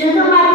真的吗